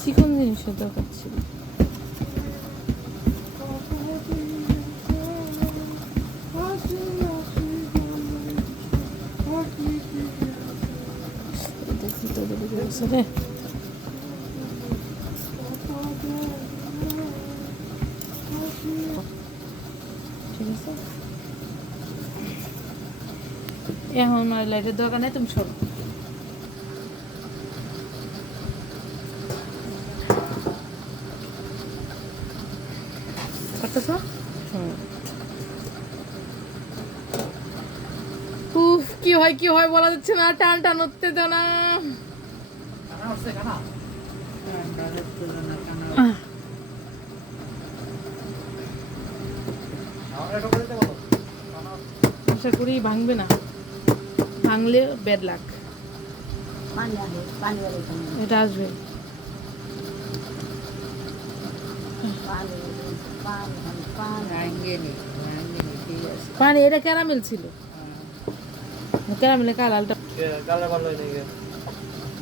চিকন জিনিসের দরকার ছিল। দেখি তো রে ঠিক আছে, এখন আর লাইটের দরকার নেই, তুমি সরো। করতেছো? উফ, কি হয় বলা যাচ্ছে না, টান টান উঠতে দাও না। আশা করি ভাঙবে না, ভাঙলে ব্যাড লাক। এটা আসবে। পানি এটা ক্যারামেল ছিল, ক্যারামেলের কালারটা।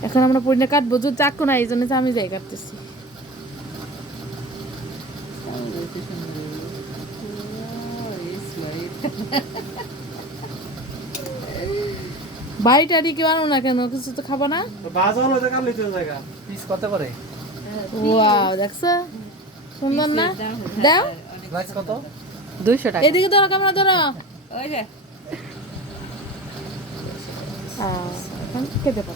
এখন আমরা পরিণে কাটবো, যদি চাকু না এই জন্য আমি যাই কাটতেছি। বাড়ি টাড়ি কেউ আনো না কেন, কিছু তো খাবো না। ওয়াও, দেখছো সুন্দর না? দাও 200 টাকা। এদিকে ধরো, ক্যামেরা ধরো। ওই যে এখন খেতে পারো।